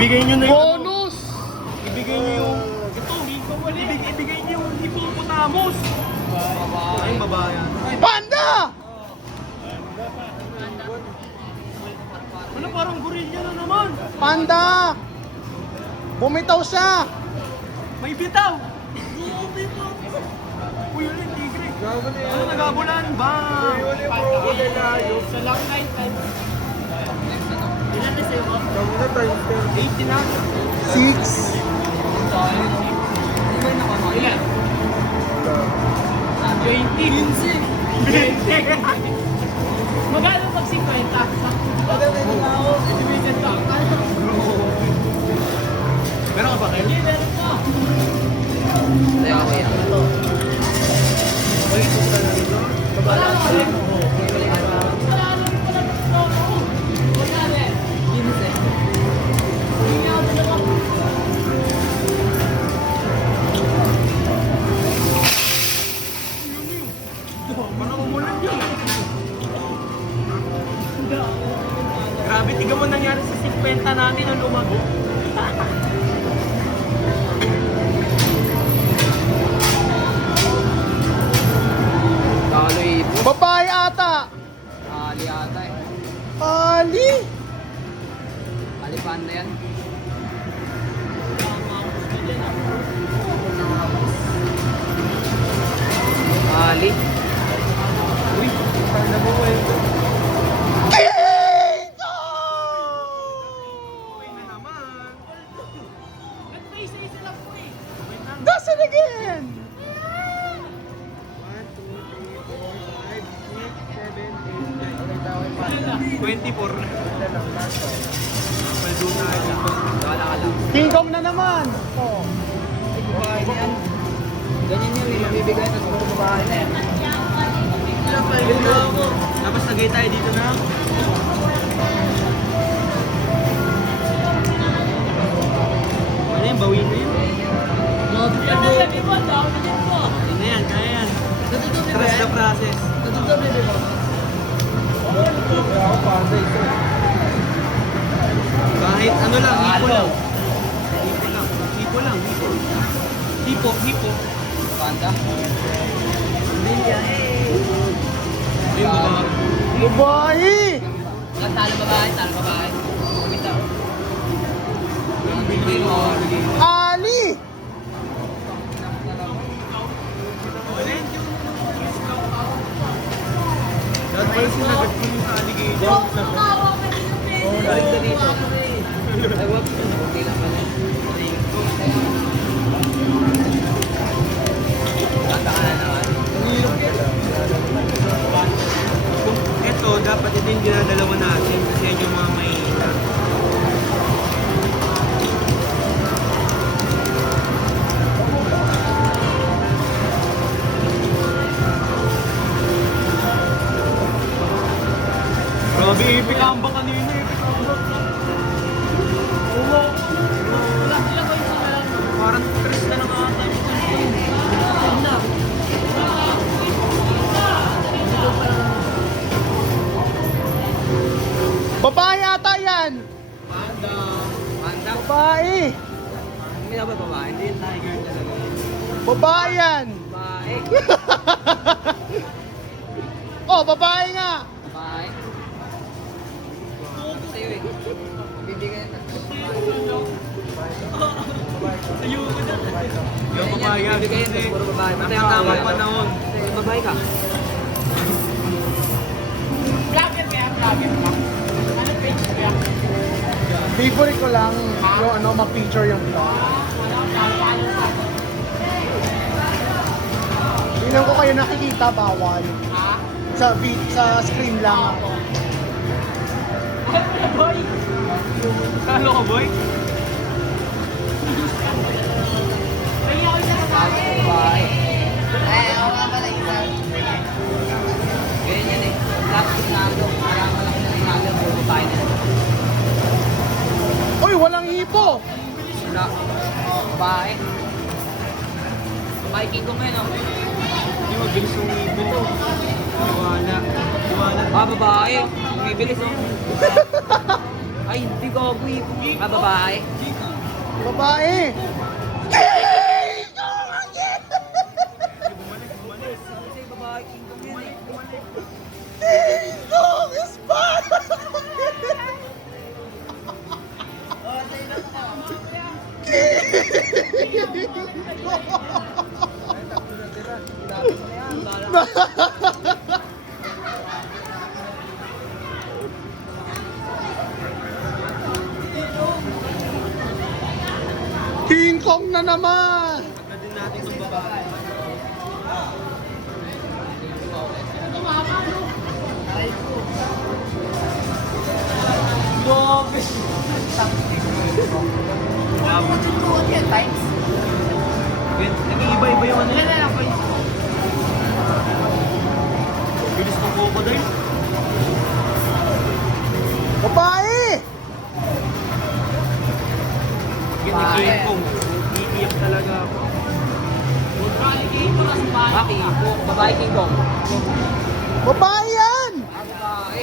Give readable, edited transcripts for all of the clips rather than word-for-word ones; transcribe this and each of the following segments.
Ibigay nyo na yung... Bonus! Ibigay nyo yung... Ito, ibigay nyo yung hippopotamus. Ay, babayan. Panda! Ano, parang gorilla na naman. Panda! Bumitaw siya! May bitaw. Uy, yun yung tigre. Ano, nagabulan ba? Sa lang night time. Ilan na sa'yo? 80 na. 6. Ilan? 20. 20. Magkano pag 50? Estimated ba? Meron ka ba kayo? Hindi, meron ka. Wala grabe, tiga mo nangyari sa 50 natin nung lumago. Babae ata! Ali ata eh. Ali! Ali panda yan. Ali. Uy, panda mo kwento. Dito! Uy na naman. Nag-isa-isa lang po eh. Does it again! 24 na. Paldo na ito. Kala ka lang. King Kong na naman! Oh. Babae na yan. Ganyan yun eh. Mabibigay na siguro babae na yan. Tapos nagay tayo dito na. Ano yan? Bawin na yun. Yun na yan, kaya yan. Trust the process. Kahit ano lang, hipo lang. Hipo lang. Hipo lang, hipo. Hipo, hipo. Panda. Ayun, mga. Babae! Talo babae, talo babae. Bitaw. Bigay mo. Ali! Dahil pala sinagot ko yung sa alligator. Balik na dito. Ay, wag. Okay lang pala. Kanta ka na naman. Ito, dapat ito yung dinadalawa natin kasi yan yung mga may... Grabe, ipikamba kanina, ipikamba. Parang tres na lang ata. Babae ata yan! Panda. Panda. Babae! Hindi na ba babae? Hindi yung tiger talaga. Babae yan! Babae. Oh, babae nga! Babae. Sa'yo eh. Bibigyan na. Ayoko na. Yung babae yan. Bibigyan na. Puro babae. Ang tamang panahon. Babae ka. Favorite ko lang yung ano, ma-feature yung vlog. Tingnan ko kayo nakikita, bawal. Sa screen lang ako. Kalo ka, boy? Babae. Ako nga pala isa. Ganyan yan eh. Lapos nalo. Kaya malaki na rinalo. Puro babae na. Uy, walang hipo! Wala. Babae. Babae king ko ngayon oh. Hindi mabilis yung ibon to. Iwala. Iwala. Ah, babae. Umibilis oh. Ay, hindi ko agoy. Ah, babae. Babae! Kasi babae, King Kong yan eh. King Kong is back! King Kong na naman! Pagdating natin sa babae. Grabe! Nag-iiba-iba yung ano. Bilis ng crocodile. Babae! King Kong. Iiyak talaga ako. Maki, babae King Kong. Babae yan! Babae.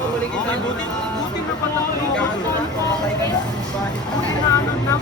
Okay, buti na pala. Buti na ano na,